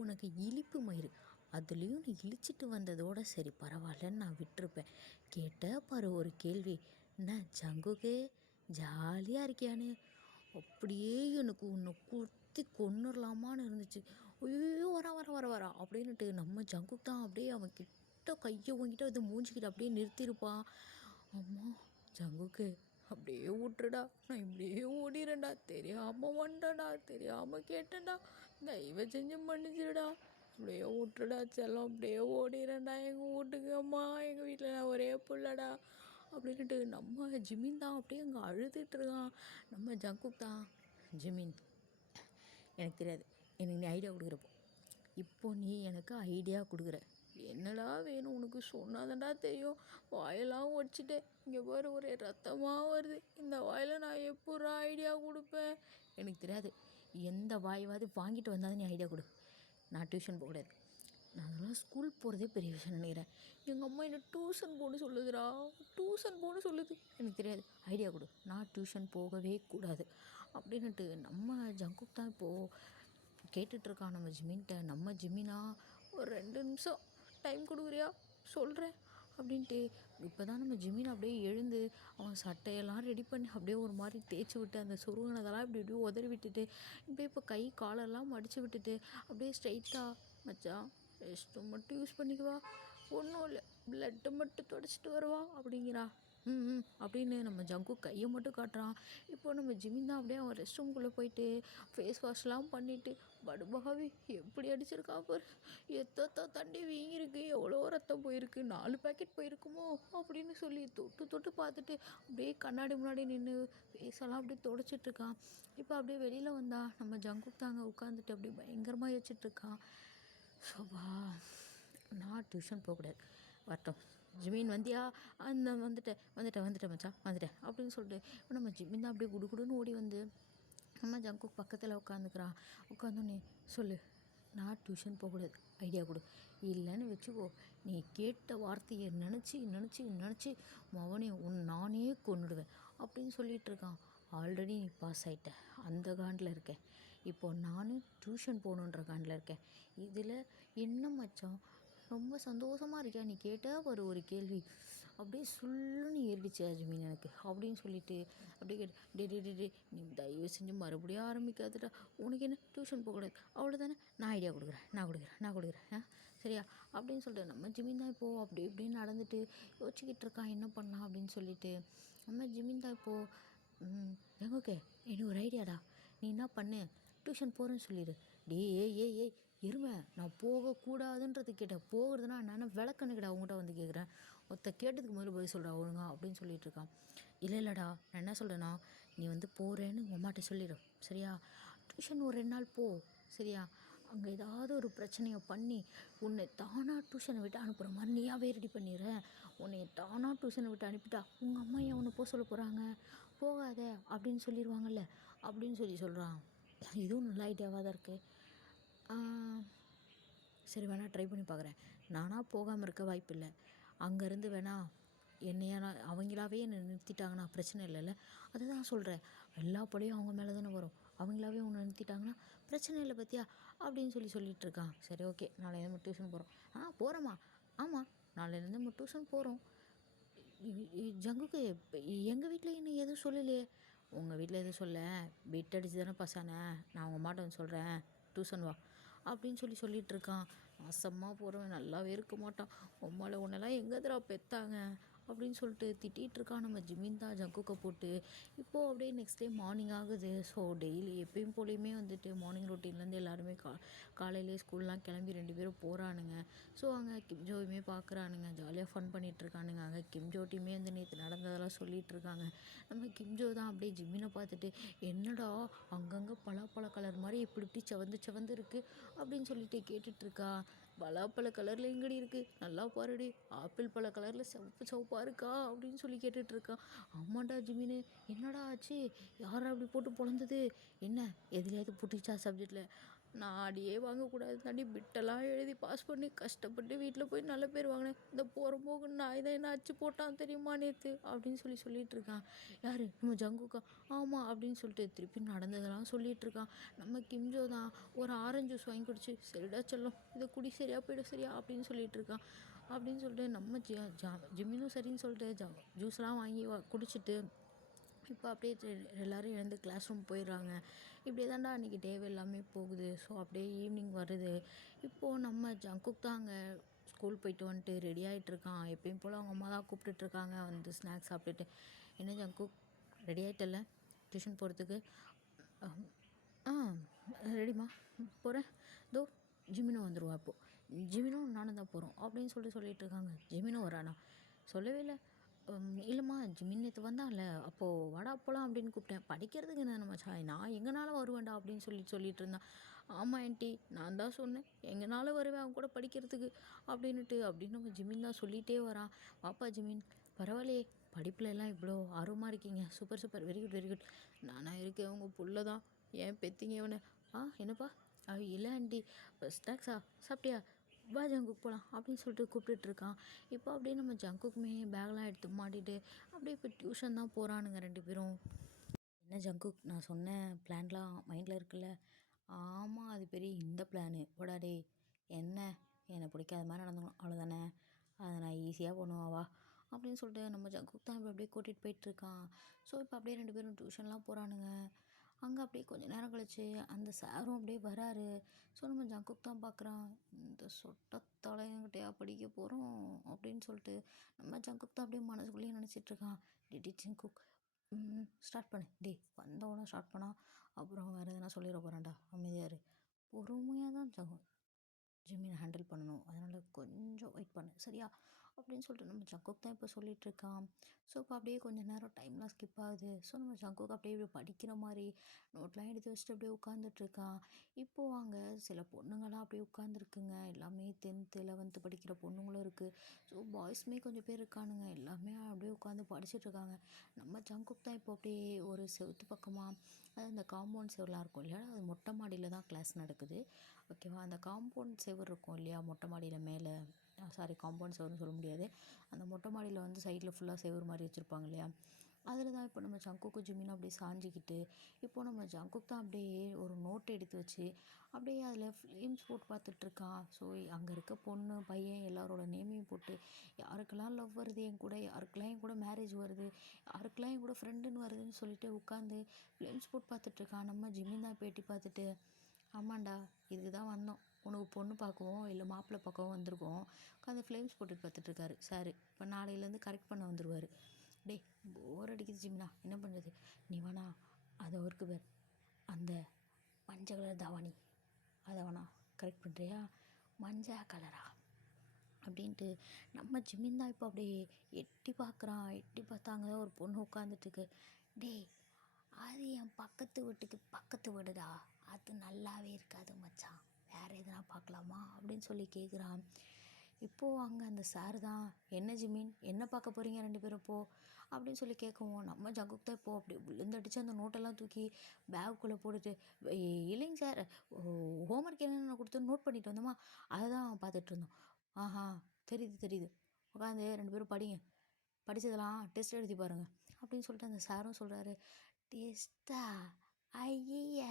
உனக்கு இழிப்பு மயிறு, அதுலேயும் நீ இழிச்சிட்டு வந்ததோட சரி பரவாயில்லன்னு நான் விட்டுருப்பேன், கேட்ட பாரு ஒரு கேள்வி, என்ன ஜங்குக்கே ஜாலியாக இருக்கியான்னு, அப்படியே எனக்கு உன்னை குத்தி கொன்னுடலாமான்னு இருந்துச்சு. ஐயோ வரா அப்படின்னுட்டு நம்ம ஜங்குக் தான் அப்படியே அவன் கிட்ட கையை வாங்கிட்டு அது மூஞ்சிக்கிட்ட அப்படியே நிறுத்தியிருப்பான். அம்மா ஜங்குக்கு அப்படியே விட்டுருடா, நான் இப்படியே ஓடிறேன்டா, தெரியாமல் வந்தேன்டா, தெரியாமல் கேட்டேன்டா, தயவு செஞ்சு மன்னிச்சிருடா, அப்படியே விட்டுருடா செல்லம், அப்படியே ஓடிறேன்டா எங்கள் வீட்டுக்கு, அம்மா எங்கள் வீட்டில் நான் ஒரே பிள்ளடா அப்படின்ட்டு நம்ம ஜிமின் தான் அப்படியே அங்கே அழுதுட்டுருக்கான். நம்ம ஜங்குக் தான், ஜிமின் எனக்கு தெரியாது, எனக்கு நீ ஐடியா கொடுக்குறப்போ, இப்போ நீ எனக்கு ஐடியா கொடுக்குற, என்னடா வேணும் உனக்கு சொன்னாதான்டா தெரியும், வாயெல்லாம் உடச்சிட்டேன், இங்கே பாரு ஒரே ரத்தமாக வருது, இந்த வாயில் நான் எப்போ ஐடியா கொடுப்பேன், எனக்கு தெரியாது, எந்த வாய்வாது வாங்கிட்டு வந்தாலும் நீ ஐடியா கொடு, நான் டியூஷன் போகக்கூடாது, நான் அதெல்லாம் ஸ்கூல் போகிறதே பெரிய விஷயம் நினைக்கிறேன், எங்கள் அம்மா என்னை டியூஷன் போகணுன்னு சொல்லுதுடா, டியூஷன் போகணுன்னு சொல்லுது, எனக்கு தெரியாது, ஐடியா கொடு, நான் டியூஷன் போகவே கூடாது அப்படின்னுட்டு நம்ம ஜங்குக் தான் இப்போது கேட்டுட்ருக்கான் நம்ம ஜிமின்கிட்ட. நம்ம ஜிமினா, ஒரு 2 நிமிஷம் டைம் கொடுக்குறியா சொல்கிறேன் அப்படின்ட்டு இப்போ தான் நம்ம ஜிமின் அப்படியே எழுந்து அவன் சட்டையெல்லாம் ரெடி பண்ணி அப்படியே ஒரு மாதிரி தேய்ச்சி விட்டு அந்த சுருங்கினதெல்லாம் இப்படி உதறி விட்டுட்டு இப்போ கை காலெல்லாம் மடித்து விட்டுட்டு அப்படியே ஸ்ட்ரைட்டாக, மச்சான் ரெஸ்ட் ரூம் மட்டும் யூஸ் பண்ணிக்குவா, ஒன்றும் இல்லை ப்ளட்டை மட்டும் தொடச்சிட்டு வருவா அப்படிங்கிறா. ம் ம் அப்படின்னு நம்ம ஜங்குக் கையை மட்டும் காட்டுறான். இப்போ நம்ம ஜிமின் தான் அப்படியே அவன் ரெஸ்ட் ரூம்குள்ளே போயிட்டு ஃபேஸ் வாஷ்லாம் பண்ணிவிட்டு படுபாவி எப்படி அடிச்சிருக்கான் பாரு, எத்த தண்டி வீங்கிருக்கு, எவ்வளோ ரத்தம் போயிருக்கு, 4 பேக்கெட் போயிருக்குமோ அப்படின்னு சொல்லி தொட்டு தொட்டு பார்த்துட்டு அப்படியே கண்ணாடி முன்னாடி நின்று ஃபேஸெல்லாம் அப்படியே தொடச்சிட்ருக்கான். இப்போ அப்படியே வெளியில் வந்தா நம்ம ஜங்குக் தாங்க உட்காந்துட்டு அப்படியே பயங்கரமாக யோசிச்சுட்ருக்கான். சோபா நான் டியூஷன் போகக்கூடாது, வரட்டும். ஜிமின் வந்தியா? அந்த வந்துட்டேன் மச்சான், வந்துட்டேன் அப்படின்னு சொல்லிட்டு இப்போ நம்ம ஜிமின் தான் அப்படியே குடுகுடுன்னு ஓடி வந்து நம்ம ஜங்குக் பக்கத்தில் உட்காந்துக்கிறான். உட்காந்தோன்னே சொல்லு, நான் டியூஷன் போகக்கூடாது, ஐடியா கொடு. இல்லைன்னு வச்சுக்கோ, நீ கேட்ட வார்த்தையை நினச்சி நினச்சி நினச்சி மவனே நானே கொன்னுடுவேன் அப்படின்னு சொல்லிட்டு இருக்கான். ஆல்ரெடி நீ பாஸ் ஆகிட்ட, அந்த காண்டில் இருக்கேன். இப்போ நான் டியூஷன் போகணுன்ற காண்டில் இருக்கேன். இதில் என்ன மச்சான் ரொம்ப சந்தோஷமாக இருக்கியா, நீ கேட்டால் ஒரு கேள்வி அப்படியே சொல்லுன்னு ஏறிடுச்சு அஜ்மீன் எனக்கு அப்படின்னு சொல்லிட்டு அப்படியே கேட்டு, டே நீ தயவு செஞ்சு மறுபடியும் ஆரம்பிக்காதுடா, உனக்கு என்ன டியூஷன் போகக்கூடாது அவ்வளோதானே, நான் ஐடியா கொடுக்குறேன் சரியா அப்படின்னு சொல்லிட்டு நம்ம ஜிமின் தான் இப்போது அப்படி இப்படின்னு நடந்துட்டு யோசிச்சுக்கிட்டு இருக்கான் என்ன பண்ணலாம் அப்படின்னு சொல்லிட்டு. நம்ம ஜிமின் தான் இப்போது ஓகே எனக்கு ஒரு ஐடியாடா, நீ என்ன பண்ணு, டியூஷன் போகிறேன்னு சொல்லிடு. ஏய் எருமை, நான் போகக்கூடாதுன்றது கேட்டேன், போகிறதுனா நான் விளக்கணுக்கடா உங்கள்கிட்ட வந்து கேட்குறேன், கேட்டதுக்கு முதல்ல பதில் சொல்கிறா ஒழுங்கா அப்படின்னு சொல்லிட்டு இருக்கான். இல்லைடா, நான் என்ன சொல்கிறேன்னா, நீ வந்து போகிறேன்னு உங்கள் அம்மாட்ட சொல்லிடு சரியா, டியூஷன் ஒரு 2 நாள் போ சரியா, அங்கே ஏதாவது ஒரு பிரச்சனையை பண்ணி உன்னை தானாக டியூஷனை விட்டு அனுப்புகிற மாதிரி நீயாவே ரெடி பண்ணிடுறேன். உன்னை தானாக டியூஷனை விட்டு அனுப்பிட்டா உங்கள் அம்மா ஏன் உன்னை போக சொல்ல போகிறாங்க, போகாத அப்படின்னு சொல்லிடுவாங்கல்ல அப்படின்னு சொல்கிறான். இதுவும் நல்ல ஐடியாவாக தான் இருக்குது. சரி வேணா ட்ரை பண்ணி பார்க்குறேன். நானாக போகாமல் இருக்க வாய்ப்பில்லை, அங்கேருந்து வேணா அவங்களாவே என்னை நிறுத்திட்டாங்கன்னா பிரச்சனை இல்லைல்ல, அதுதான் சொல்கிறேன். எல்லா பழியும் அவங்க மேலே தானே வரும், அவங்களாவே உன்னை நிறுத்திட்டாங்கன்னா பிரச்சனை இல்லை பற்றியா அப்படின்னு சொல்லிட்டு இருக்கான். சரி ஓகே, நாளையிலேருந்து நம்ம டியூஷன் போகிறோம். போகிறோமா? ஆமாம், நாளையிலேருந்து நம்ம டியூஷன் போகிறோம். ஜங்குக்கு எங்கள் வீட்டில் இன்னும் எதுவும் சொல்லலையே. உங்கள் வீட்டில் எதுவும் சொல்ல, பிட் அடிச்சு தானே பசானே, நான் உங்கள் அம்மாட்ட வந்து சொல்கிறேன், டியூஷன் வா அப்படின்னு சொல்லிட்டு இருக்கான். அசம்மா போகிறவன் நல்லாவே இருக்க மாட்டான். உம்மால உன்னெல்லாம் எங்கேதுரா பெற்றாங்க அப்படின்னு சொல்லிட்டு திட்டிகிட்டு இருக்கான் நம்ம ஜிமின் தான் ஜங்குக்கை போட்டு. இப்போது அப்படியே நெக்ஸ்ட் டே மார்னிங் ஆகுது. ஸோ டெய்லி எப்பயும் போலையுமே வந்துட்டு மார்னிங் ரொட்டீன்லேருந்து எல்லாருமே காலையிலே ஸ்கூல்லாம் கிளம்பி 2 பேரும் போகிறானுங்க. ஸோ அங்கே கிம்ஜோயுமே பார்க்குறானுங்க, ஜாலியாக ஃபன் பண்ணிகிட்ருக்கானுங்க. அங்கே கிம்ஜோட்டையுமே வந்து நேற்று நடந்ததெல்லாம் சொல்லிகிட்டு இருக்காங்க. நம்ம கிம்ஜோ தான் அப்படியே ஜிம்மினை பார்த்துட்டு, என்னடா அங்கங்கே பலாப்பழ கலர் மாதிரி இப்படி செவந்து இருக்குது அப்படின்னு சொல்லிட்டு கேட்டுட்ருக்கா. பலாப்பழ கலரில் எங்கடி இருக்குது, நல்லா பாருடி, ஆப்பிள் பழ கலரில் சிவப்பாக இருக்கா அப்படின்னு கேட்டுட்ருக்கான். ஆமாண்டா ஜிமினு, என்னடா ஆச்சு, யாரா அப்படி போட்டு பொழந்தது, என்ன எதுலையாவது போட்டுச்சா சப்ஜெக்டில், நான் அடியே வாங்கக்கூடாது தாண்டி பிட்டெல்லாம் எழுதி பாஸ் பண்ணி கஷ்டப்பட்டு வீட்டில் போய் நல்ல பேர் வாங்கினேன், இந்த போக நான் இதை என்ன அச்சு போட்டான் தெரியுமா நேற்று அப்படின்னு சொல்லிட்டு இருக்கான். யார், நம்ம ஜங்குக்கா? ஆமாம் அப்படின்னு சொல்லிட்டு திருப்பி நடந்ததெல்லாம் சொல்லிகிட்டு இருக்கான். நம்ம கிம்ஜோ தான் ஒரு ஆரஞ்சு ஜூஸ் வாங்கி குடிச்சு, சரிடா செல்லம் இதை குடி சரியா போய்டும் சரியா அப்படின்னு சொல்லிட்டு இருக்கான். அப்படின்னு சொல்லிட்டு நம்ம ஜிம்மினும் சரின்னு சொல்லிட்டு ஜூஸ்லாம் வாங்கி குடிச்சிட்டு இப்போ அப்படியே எல்லோரும் எழுந்து கிளாஸ் ரூம் போயிடுறாங்க. இப்படியே தான்டா அன்றைக்கி டேவ் எல்லாமே போகுது. ஸோ அப்படியே ஈவினிங் வருது. இப்போது நம்ம ஜங்குக் தான் அங்கே ஸ்கூல் போயிட்டு வந்துட்டு ரெடி ஆகிட்ருக்கான். எப்பயும் போல் அவங்க அம்மா தான் கூப்பிட்டுட்ருக்காங்க வந்து ஸ்நாக்ஸ் சாப்பிட்டுட்டு. என்ன ஜங்குக், ரெடி ஆகிட்டல டியூஷன் போகிறதுக்கு? ஆ ரெடிம்மா, போகிறேன். தோ ஜிமினும் வந்துடுவா இப்போது, ஜிமினும் நானும் தான் போகிறோம் அப்படின்னு சொல்லிட்டு இருக்காங்க. ஜிமினும் வரானா? சொல்லவே இல்லை. இல்லைம்மா, ஜிமின் நேற்று வந்தான்ல, அப்போது வாடா போகலாம் அப்படின்னு கூப்பிட்டேன். படிக்கிறதுக்கு என்ன மச்சான், நான் எங்கேனாலும் வருவேன்டா அப்படின்னு சொல்லிட்டு இருந்தான். ஆமாம் ஆண்டி, நான் தான் சொன்னேன் எங்கேனாலும் வருவேன் அவன் கூட படிக்கிறதுக்கு அப்படின்னு நம்ம ஜிமின் தான் சொல்லிகிட்டே வரான். பாப்பா ஜிமின், பரவாயில்லையே, படிப்பில் எல்லாம் இவ்வளோ ஆர்வமாக இருக்கீங்க, சூப்பர் வெரி குட். நானாக இருக்கேன் உங்கள் புள்ள தான், ஏன் பெத்திங்க இவனை? என்னப்பா? இல்லை ஆண்டி, ஸ்நாக்ஸா சாப்பிட்டியா, வா ஜங்குக் போகலாம் அப்படின்னு சொல்லிட்டு கூப்பிட்டுட்ருக்கான். இப்போ அப்படியே நம்ம ஜங்குக்குமே பேக்லாம் எடுத்து மாட்டிட்டு அப்படியே இப்போ டியூஷன் தான் போகிறானுங்க 2 பேரும். என்ன ஜங்குக், நான் சொன்ன பிளான்லாம் மைண்டில் இருக்குல்ல? ஆமாம், அது பெரிய இந்த பிளானு போடாடே, என்ன என்னை பிடிக்காத மாதிரி நடந்துக்கணும் அவ்வளோதானே, அதை நான் ஈஸியாக பண்ணுவாவா அப்படின்னு சொல்லிட்டு நம்ம ஜங்குக் தான் இப்போ அப்படியே கூட்டிகிட்டு போயிட்டுருக்கான். ஸோ இப்போ அப்படியே 2 பேரும் டியூஷன்லாம் போகிறானுங்க. அங்கே அப்படியே கொஞ்சம் நேரம் கழிச்சு அந்த சாரும் அப்படியே வராரு. ஸோ நம்ம ஜங்குக் தான் பார்க்குறான். இந்த சொட்ட தலையங்கிட்டையா படிக்க போகிறோம் அப்படின்னு சொல்லிட்டு நம்ம ஜங்குக் தான் அப்படியே மனசுக்குள்ளேயே நினச்சிட்டு இருக்கான். டி ஜங்குக் ஸ்டார்ட் பண்ணு வந்தவொடனே ஸ்டார்ட் பண்ணா அப்புறம் வேறு எதனா சொல்லிட போகிறான்டா, அமைதியாரு. பொறுமையாக தான் ஜிம்மினை ஹேண்டில் பண்ணணும், அதனால் கொஞ்சம் வெயிட் பண்ணு சரியா அப்படின்னு சொல்லிட்டு நம்ம ஜங்குக் தான் இப்போ சொல்லிகிட்டு இருக்கான். ஸோ இப்போ அப்படியே கொஞ்சம் நேரம் டைம்லாம் ஸ்கிப் ஆகுது. ஸோ நம்ம ஜங்குக் அப்படியே இப்படி படிக்கிற மாதிரி நோட்லாம் எடுத்து வச்சுட்டு அப்படியே உட்காந்துட்ருக்கான். இப்போது அங்கே சில பொண்ணுங்களாம் அப்படியே உட்காந்துருக்குங்க. எல்லாமே 10th 11th படிக்கிற பொண்ணுங்களும் இருக்குது. ஸோ பாய்ஸுமே கொஞ்சம் பேர் இருக்கானுங்க. எல்லாமே அப்படியே உட்காந்து படிச்சுட்ருக்காங்க. நம்ம ஜங்குக் தான் இப்போ அப்படியே ஒரு செவுத்து பக்கமாக அந்த காம்பவுண்ட் செவர்லாம் இருக்கும் இல்லையா, அது மொட்டை மாடியில் தான் கிளாஸ் நடக்குது. ஓகேவா, அந்த காம்பவுண்ட் செவர் இருக்கும் இல்லையா மொட்டை மாடியில் மேலே, சாரி காம்பவுண்ட் செவர்னு சொல்ல முடியாது, அந்த மொட்டை மாடியில் வந்து சைடில் ஃபுல்லாக செவர் மாதிரி வச்சுருப்பாங்க இல்லையா, அதில் தான் இப்போ நம்ம ஜங்குக்கும் ஜிம்மினும் அப்படியே சாஞ்சிக்கிட்டு இப்போது நம்ம ஜங்குக் தான் அப்படியே ஒரு நோட் எடுத்து வச்சு அப்படியே அதில் ஃப்ளேம்ஸ் போட்டு பார்த்துட்ருக்கான். ஸோ அங்கே இருக்க பொண்ணு பையன் எல்லாரோட நேமையும் போட்டு யாருக்கெல்லாம் லவ் வருது என் கூட, யாருக்கெல்லாம் என் கூட மேரேஜ் வருது, யாருக்கெல்லாம் என் கூட ஃப்ரெண்டுன்னு வருதுன்னு சொல்லிட்டு உட்காந்து ஃப்ளேம்ஸ் போட்டு பார்த்துட்ருக்கான். நம்ம ஜிம்மின் தான் பேட்டி பார்த்துட்டு, ஆமாண்டா இதுக்கு தான் வந்தோம், உனக்கு பொண்ணு பார்க்கவும் இல்லை மாப்பிள்ளை பார்க்கவும் வந்திருக்கோம். உட்காந்து ஃப்ளேம்ஸ் போட்டு பார்த்துட்ருக்காரு சார். இப்போ நாளையிலேருந்து கரெக்ட் பண்ண வந்துடுவார். போர் அடிக்குது ஜிம்னா, என்ன பண்ணுறது, நீ வேணா அதை ஒர்க்கு பேர் அந்த மஞ்சள் கலர் தாவணி அதை வேணா கரெக்ட் பண்ணுறியா, மஞ்சள் கலரா அப்படின்ட்டு நம்ம ஜிம்மின் தான் இப்போ அப்படியே எட்டி பார்க்குறான். எட்டி பார்த்தாங்க ஒரு பொண்ணு உட்காந்துட்டுருக்கு. அது என் பக்கத்து வீட்டுக்கு பக்கத்து வீடுடா, அது நல்லாவே இருக்காது மச்சான், வேறு எதுனா பார்க்கலாமா அப்படின்னு சொல்லி கேட்குறான். இப்போது அங்கே அந்த சார் தான், என்ன ஜிம்மின் என்ன பார்க்க போகிறீங்க 2 பேரும் இப்போ அப்படின்னு சொல்லி கேட்கவும் நம்ம ஜங்குக் தான் இப்போது அப்படி விழுந்தடிச்சு அந்த நோட்டெல்லாம் தூக்கி பேக்குள்ளே போட்டுட்டு, இல்லைங்க சார் ஹோம்ஒர்க் என்னென்ன கொடுத்து நோட் பண்ணிட்டு வந்தோமா அதை தான் பார்த்துட்டு இருந்தோம். ஆஹா, தெரியுது உட்காந்து 2 பேரும் படிங்க, படித்ததெல்லாம் டெஸ்ட் எழுதி பாருங்கள் அப்படின்னு சொல்லிட்டு அந்த சாரும் சொல்கிறாரு. டெஸ்ட்டா, ஐய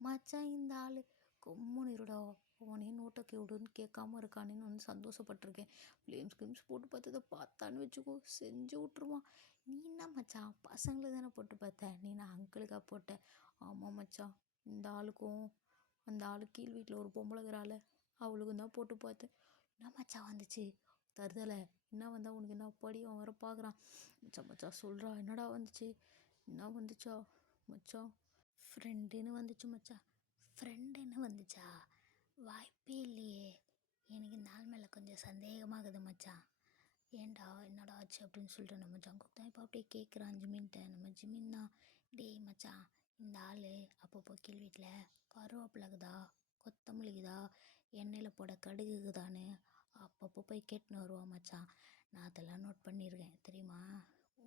மச்சான் இந்த ஆள் கொம்முன்னு இருடா, அவனே நோட்டை விடுன்னு கேட்காம இருக்கானேன்னு வந்து சந்தோஷப்பட்டிருக்கேன். ஃப்ளேம்ஸ் போட்டு பார்த்ததை பார்த்தான்னு வச்சுக்கோ செஞ்சு விட்ருவான். நீ என்ன மச்சான் பசங்களுக்கு தானே போட்டு பார்த்த, நீ நான் அங்கிளுக்காக போட்ட. ஆமாம் மச்சான், இந்த ஆளுக்கும் அந்த ஆளு கீழ் வீட்டில் ஒரு பொம்பளை இருக்கிறாள், அவளுக்கும் தான் போட்டு பார்த்தேன். என்ன மச்சான் வந்துச்சு தருதலை, என்ன வந்தால் உனக்கு என்ன படி, அவன் வர பார்க்குறான். மச்சான் சொல்கிறா, என்னடா வந்துச்சு, என்ன வந்துச்சா மச்சான், ஃப்ரெண்டுன்னு வந்துச்சு மச்சான். ஃப்ரெண்டுன்னு வந்துச்சா, வாய்ப்பே இல்லையே, எனக்கு இந்த ஆள் மேலே கொஞ்சம் சந்தேகமாகுது மச்சான், ஏன்டா என்னடா ஆச்சு அப்படின்னு சொல்லிட்டு நம்ம ஜங்குக் தான் இப்போ அப்படியே கேட்குறான் ஜிம்மின்ட்ட. நம்ம ஜிம்மின் தான், மச்சான் இந்த ஆள் அப்பப்போ கீழ் வீட்டில் கருவேப்பிலகுதா கொத்தமல்லிக்குதா எண்ணெயில் போட கடுகுதான்னு அப்பப்போ போய் கேட்டுன்னு வருவான் மச்சான். நான் அதெல்லாம் நோட் பண்ணியிருக்கேன் தெரியுமா.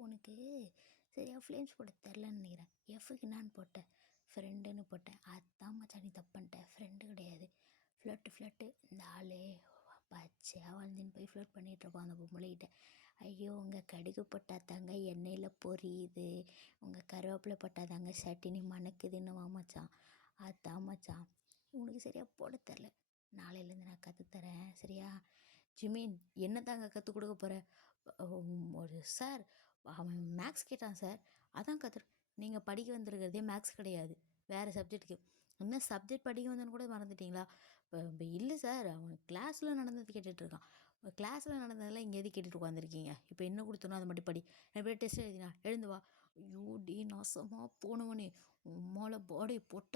உனக்கு சரியா ஃப்ளேம்ஸ் போட தெரிலன்னு நினைக்கிறேன், எஃப்க்கு என்னான்னு போட்டேன், ஃப்ரெண்டுன்னு போட்டேன். அதுதான் மச்சான் நீ தப்பு பண்ணிட்டேன், ஃப்ரெண்டு கிடையாது, ஃப்ளட்டு. இந்த ஆள் பச்சையாக வாழ்ந்துன்னு போய் ஃப்ளட் பண்ணிகிட்ருப்பான் அந்த பொம்பளைகிட்ட. ஐயோ உங்கள் கடுகு போட்டாதாங்க எண்ணெயில் பொரியுது, உங்கள் கருவேப்பிலை போட்டாதாங்க சட்டினி மணக்குதுன்னு வா மச்சான். அதுதான் மச்சான் உனக்கு சரியாக போட தெரில, நாளையிலேருந்து நான் கற்றுத்தரேன் சரியா. ஜிமீன் என்ன தாங்க கற்றுக் கொடுக்க போகிறேன், ஒரு சார் அவன் மேக்ஸ் கேட்டான் சார், அதான் நீங்கள் படிக்க வந்திருக்கிறதே மேக்ஸ் கிடையாது, வேறு சப்ஜெக்ட்டுக்கு. என்ன சப்ஜெக்ட் படிக்க வந்தோன்னு கூட மறந்துட்டிங்களா. இப்போ இல்லை சார், அவன் கிளாஸில் நடந்தது கேட்டுட்ருக்கான், கிளாஸில் நடந்ததெல்லாம் இங்கே எது கேட்டுட்டு உட்காந்துருக்கீங்க, இப்போ என்ன கொடுத்தனோ அதை மட்டும் படி, நான் டெஸ்ட் எழுதினா எழுந்து வா. ஐயோ நாசமாக போனவனே, உம்மால பாடி போட்ட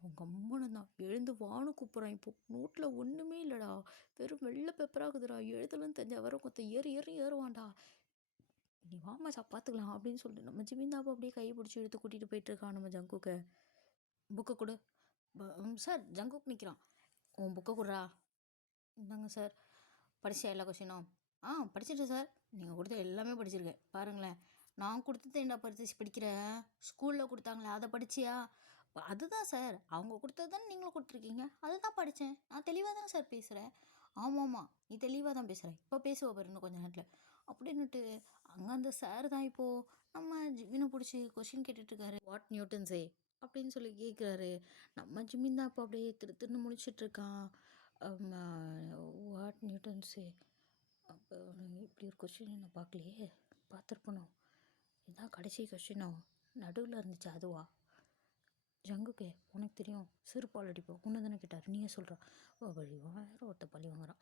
அவன் கம்மனு தான் எழுந்து வான்னு கூப்பிட்றான். இப்போ நோட்டில் ஒன்றுமே இல்லைடா, வெறும் வெள்ளை பேப்பராகுதுடா, எழுதலன்னு தெரிஞ்ச வர கொத்த ஏறுவான்டா, நீ வாமாச்சா பார்த்துக்கலாம் அப்படின்னு சொல்லிட்டு நம்ம ஜிமிந்தாப்பா அப்படியே கையை பிடிச்சி எடுத்து கூட்டிகிட்டு போயிட்டுருக்கான் நம்ம ஜங்குக்கை. புக்கை கொடு சார். ஜங்குக் நிற்கிறான். உன் புக்கை கொடுறா. இந்தாங்க சார். படித்தா எல்லா கொஷினும்? படிச்சிட்டேன் சார், நீங்கள் கொடுத்த எல்லாமே படிச்சிருக்கேன், பாருங்களேன். நான் கொடுத்தது என்ன படிக்கிறேன், ஸ்கூலில் கொடுத்தாங்களே அதை படிச்சியா? அதுதான் சார், அவங்க கொடுத்தது தானே நீங்களும் கொடுத்துருக்கீங்க, அதுதான் படித்தேன், நான் தெளிவாக தானே சார் பேசுகிறேன். ஆமாம் நீ தெளிவாக தான் பேசுகிறேன், இப்போ பேசுவ பாரு இன்னும் கொஞ்சம் நேரத்தில் அப்படின்னுட்டு அங்கே அந்த சார் தான் இப்போது நம்ம ஜிம்மினை பிடிச்சி கொஷின் கேட்டுட்ருக்காரு. வாட் நியூட்டன் சே அப்படின்னு சொல்லி கேட்குறாரு. நம்ம ஜிம்மின் தான் இப்போ அப்படியே திருன்னு முழிச்சிட்ருக்கான். வாட் நியூட்டன் சே, அப்போ இப்படி ஒரு கொஷின் நான் பார்க்கலையே, பார்த்துருப்பணும், இதுதான் கடைசி கொஷினோ, நடுவில் இருந்துச்சு அதுவா, ஜங்குக்கே உனக்கு தெரியும் செருப்பால் அடிப்போம் உன்னை தானே கேட்டார் நீயே சொல்கிறா பழி வேற ஒருத்த பழி வாங்குறான்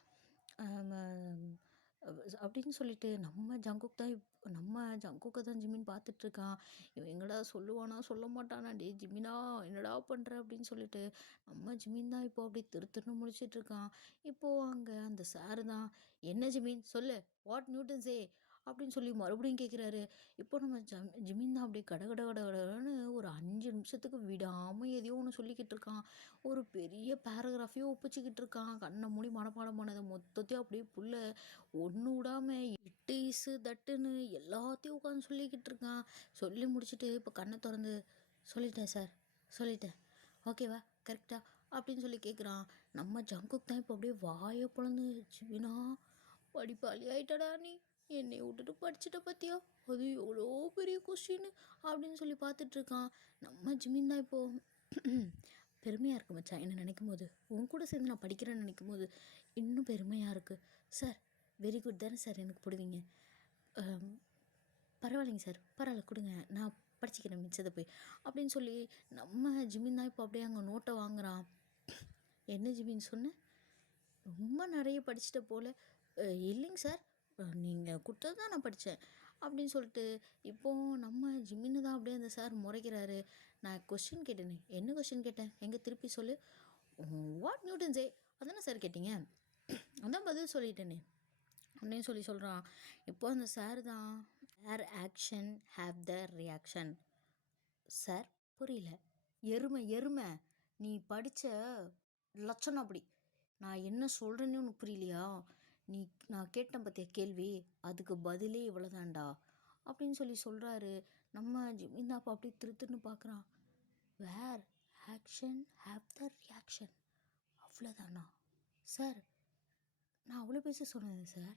அப்படின்னு சொல்லிட்டு நம்ம ஜங்குக்கை தான் ஜிமின் பார்த்துட்ருக்கான். இவன் எங்கடா சொல்லுவானா சொல்ல மாட்டானா டே ஜிமினா என்னடா பண்ணுற அப்படின்னு சொல்லிட்டு நம்ம ஜிமின் தான் இப்போ அப்படி திருன்னு முடிச்சிட்ருக்கான். இப்போது அங்கே அந்த சாரு தான் என்ன ஜிமின் சொல்லு வாட் நியூட்டன்ஸே அப்படின்னு சொல்லி மறுபடியும் கேட்குறாரு. இப்போ நம்ம ஜிமின் தான் அப்படியே கடன்னு ஒரு 5 நிமிஷத்துக்கு விடாமல் எதையோ ஒன்று சொல்லிக்கிட்டு இருக்கான். ஒரு பெரிய பேராகிராஃபையும் ஒப்பிச்சுக்கிட்டு இருக்கான். கண்ணை மூடி மனப்பாடம் பண்ணதை மொத்தத்தையும் அப்படியே புல்ல ஒன்று விடாமல் இட்டு இசு தட்டுன்னு எல்லாத்தையும் உட்காந்து சொல்லிக்கிட்டு இருக்கான். சொல்லி முடிச்சுட்டு இப்போ கண்ணை திறந்து சொல்லிட்டேன் சார் சொல்லிட்டேன் ஓகேவா கரெக்டா அப்படின்னு சொல்லி கேட்குறான். நம்ம ஜங்குக்கு தான் இப்போ அப்படியே வாயை பிளந்து ஜிமினா படிப்பாளி ஆயிட்டடா நீ என்னை விட்டுட்டு படிச்சுட்ட பற்றியா அது எவ்வளோ பெரிய கொஸ்டின் அப்படின்னு சொல்லி பார்த்துட்ருக்கான். நம்ம ஜிமின் தான் இப்போது பெருமையாக இருக்குது மச்சான் என்ன நினைக்கும் போது உன் கூட சேர்ந்து நான் படிக்கிறேன்னு நினைக்கும் போது இன்னும் பெருமையாக இருக்குது. சார் வெரி குட் தானே சார் எனக்கு போடுவீங்க பரவாயில்லைங்க சார் பரவாயில்ல கொடுங்க நான் படிச்சுக்கிறேன் மிச்சத்தை போய் அப்படின்னு சொல்லி நம்ம ஜிமின் தான் இப்போ அப்படியே அங்கே நோட்டை வாங்குறான். என்ன ஜிமின் சொன்னேன் ரொம்ப நிறைய படிச்சுட்ட போல் இல்லைங்க சார் நீங்கள் கொடுத்தது தான் நான் படித்தேன் அப்படின்னு சொல்லிட்டு இப்போது நம்ம ஜிம்மின்னு தான் அப்படியே அந்த சார் முறைக்கிறாரு. நான் கொஸ்டின் கேட்டேனே என்ன கொஸ்டின் கேட்டேன் எங்கே திருப்பி சொல்லு வாட் நியூட்டன்ஸே அதானே சார் கேட்டீங்க அதான் பதில் சொல்லிட்டேனே அப்படின்னு சொல்கிறான். இப்போ அந்த சார் தான் where action have the reaction. Sir புரியல எருமை நீ படித்த லட்சணம் அப்படி நான் என்ன சொல்கிறேன்னு உனக்கு புரியலையா நான் கேட்டேன் பார்த்தியா கேள்வி அதுக்கு பதிலே இவ்வளோதான்டா அப்படின்னு சொல்கிறாரு. நம்ம ஜிமிந்தாப்பா அப்படி திருன்னு பார்க்குறான். வேர் ஆக்ஷன் ஹேவ் த ரியாக்ஷன் அவ்வளோதானா சார் நான் அவ்வளோ பேச சொன்னேன் சார்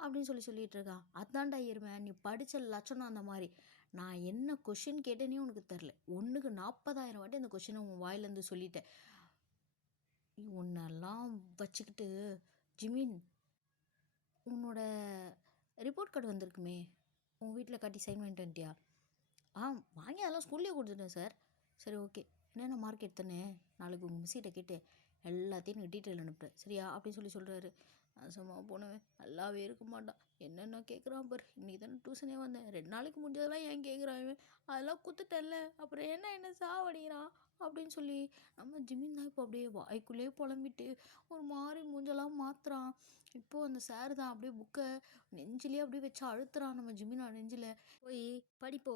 அப்படின்னு சொல்லிட்டு இருக்கான். அதான்டா எருமை நீ படித்த லட்சணம் அந்த மாதிரி நான் என்ன கொஷின் கேட்டேனே உனக்கு தெரில ஒன்றுக்கு 40,000 வாட்டி அந்த கொஷினை உன் வாயிலேருந்து சொல்லிட்டேன். உன்னெல்லாம் வச்சுக்கிட்டு ஜிமின் உன்னோட ரிப்போர்ட் கார்டு வந்திருக்குமே உன் வீட்டில் காட்டி சைன் பண்ணிட்டு வந்துட்டியா வாங்கி அதெல்லாம் ஸ்கூல்லேயே கொடுத்துட்டேன் சார் சரி ஓகே என்னென்ன மார்க் எடுத்தேனே நாளைக்கு உங்கள் மிஸ்ஸிட்ட கேட்டு எல்லாத்தையும் எனக்கு டீட்டெயில் அனுப்புகிறேன் சரியா அப்படின்னு சொல்கிறாரு. சும்மா போனவன் நல்லாவே இருக்க மாட்டான் என்னென்ன கேட்குறான் பாரு இன்றைக்கி தானே டியூஷனே வந்தேன் 2 நாளைக்கு முடிஞ்சதெல்லாம் ஏன் கேட்குறான் இவன் அதெல்லாம் குத்துட்டேன்ல அப்புறம் என்ன சாவடிக்கிறான் அப்படின்னு சொல்லி நம்ம ஜிமின் தான் இப்போ அப்படியே வாய்க்குள்ளேயே புலம்பிட்டு ஒரு மாதிரி மூஞ்செல்லாம் மாற்றுறான். இப்போது அந்த சார் தான் அப்படியே புக்கை நெஞ்சிலே அப்படியே வச்சு அழுத்துறான் நம்ம ஜிமினா நெஞ்சில் போய் படிப்போ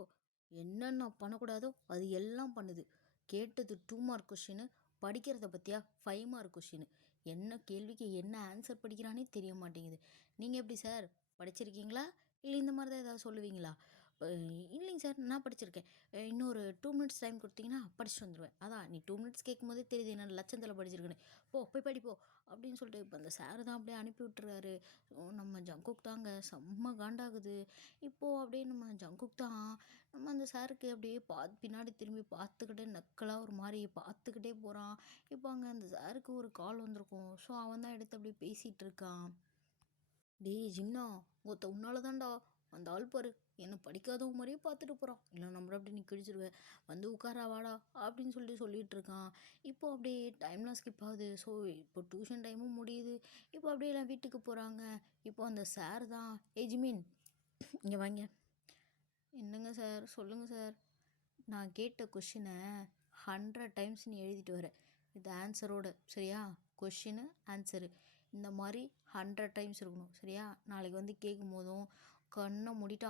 என்னென்ன பண்ணக்கூடாதோ அது எல்லாம் பண்ணுது. கேட்டது 2 மார்க் கொஷின் படிக்கிறத பற்றியா 5 மார்க் கொஷின் என்ன கேள்விக்கு என்ன ஆன்சர் படிக்கிறானே தெரிய மாட்டேங்குது. நீங்கள் எப்படி சார் படிச்சிருக்கீங்களா இல்லை இந்த மாதிரி தான் ஏதாவது சொல்லுவீங்களா இல்லைங்க சார் நான் படிச்சிருக்கேன் இன்னொரு 2 மினிட்ஸ் டைம் கொடுத்தீங்கன்னா படிச்சுட்டு வந்துடுவேன் அதான் நீ 2 மினிட்ஸ் கேட்கும் போதே தெரியுது என்ன லட்சத்தில் படிச்சிருக்கேன்னு போய் படிப்போ அப்படின்னு சொல்லிட்டு இப்போ அந்த சார் தான் அப்படியே அனுப்பி விட்டுறாரு. நம்ம ஜங்குக் தாங்க செம்ம காண்டாகுது. இப்போது அப்படியே நம்ம ஜங்குக் தான் நம்ம அந்த சாருக்கு அப்படியே பின்னாடி திரும்பி பார்த்துக்கிட்டே நக்கலாக ஒரு மாதிரி பார்த்துக்கிட்டே போகிறான். இப்போ அங்கே அந்த சாருக்கு ஒரு கால் வந்திருக்கும் ஸோ அவன் தான் எடுத்து அப்படியே பேசிகிட்டு இருக்கான். டேய் ஜிம்னா உன்னால தான்டா அந்த ஆள் பாரு என்னை படிக்காதவங்க மாதிரியே பார்த்துட்டு போகிறான் இல்லை நம்மள அப்படி நீ கிழிச்சிருவேன் வந்து உட்காரா வாடா அப்படின்னு சொல்லிட்டு இருக்கான். இப்போ அப்படியே டைம்லாம் ஸ்கிப் ஆகுது. ஸோ இப்போ டியூஷன் டைமும் முடியுது. இப்போ அப்படியே எல்லாம் வீட்டுக்கு போகிறாங்க. இப்போ அந்த சார் தான் ஜிமின் இங்கே வாங்க. என்னங்க சார் சொல்லுங்கள் சார் நான் கேட்ட கொஷினை 100 டைம்ஸ் நீ எழுதிட்டு வர இது ஆன்சரோட சரியா கொஷினு ஆன்சரு இந்த மாதிரி 100 டைம்ஸ் இருக்கணும் சரியா நாளைக்கு வந்து கேட்கும் போதும் கண்ணை மூடிட்டு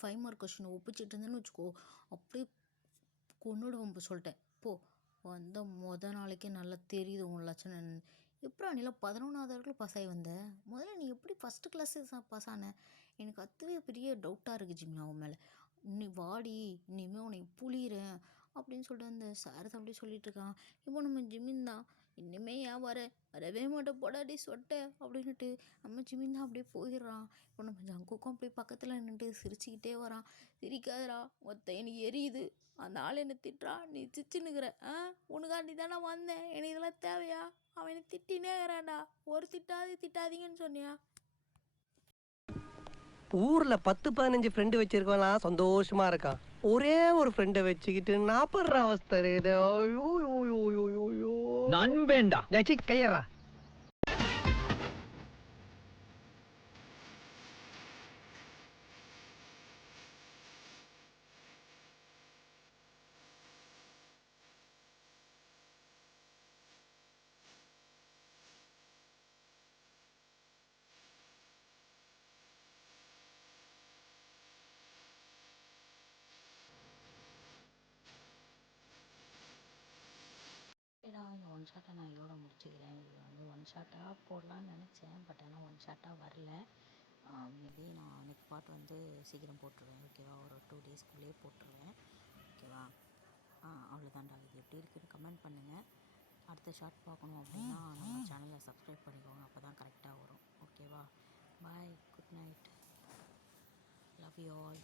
5 மார்க் கொஷினை ஒப்பிச்சிட்டு இருந்தேன்னு வச்சுக்கோ அப்படியே கொன்னுடுவோம் இப்போ சொல்லிட்டேன். வந்த நாளைக்கே நல்லா தெரியுது உன் லட்சணம் எப்படா நீலாம் 11வது வரைக்கும் பாஸ் ஆகி வந்த முதல்ல நீ எப்படி ஃபஸ்ட்டு கிளாஸ் பாஸ் ஆன எனக்கு அதுவே பெரிய டவுட்டாக இருக்குது ஜிம்னா அவன் மேலே நீ வாடி இனிமேல் உன்னை புளிகிறேன் அப்படின்னு சொல்லிட்டு அந்த சார் தான் அப்படியே சொல்லிட்டு இருக்கான். இப்போ நம்ம ஜிமின் தான் இன்னுமே ஏன் வரவே மாட்டேன் போடாடி சொட்டை அப்படின்னுட்டு நம்ம ஜிமின் தான் அப்படியே போயிடுறான். இப்போ நம்ம ஜங்குக்கும் அப்படியே பக்கத்தில் நின்றுட்டு சிரிச்சுக்கிட்டே வரான். சிரிக்காதரா எனக்கு எரியுது அந்த ஆள் என்னை திட்டுறா நீ சிச்சுன்னுக்கிற உனக்காண்டி தானே வந்தேன் எனக்கு இதெல்லாம் தேவையா அவனை திட்டினே இருக்கிறான்டா ஒரு திட்டாதீங்கன்னு சொன்னியா. ஊர்ல 10-15 ஃப்ரெண்டு வச்சிருக்கலாம் சந்தோஷமா இருக்கான். ஒரே ஒரு ஃப்ரெண்டை வச்சுக்கிட்டு நான் படுற அவஸ்தை இது. ஐயோ, ஐயோ, ஐயோ, ஐயோ, ஐயோ. நண்பேண்டா டேய், சீ, கையறா. ஏன்னா இந்த ஒன் ஷாட்டை நான் இதோட முடிச்சுக்கிறேன். இது வந்து ஒன் ஷாட்டாக போடலான்னு நினச்சேன், பட் ஆனால் ஒன் ஷாட்டாக வரல. மேபி நான் நெக்ஸ்ட் பார்ட் வந்து சீக்கிரம் போட்டுருவேன், ஓகேவா? ஒரு 2 டேஸ்க்குள்ளேயே போட்டுருவேன், ஓகேவா? அவ்வளோதான்டா. இது எப்படி இருக்குன்னு கமெண்ட் பண்ணுங்கள். அடுத்த ஷார்ட் பார்க்கணும் அப்படின்னா நம்ம சேனலை சப்ஸ்கிரைப் பண்ணிக்கோங்க, அப்போ தான் கரெக்டாக வரும், ஓகேவா? Bye, good night, love you all.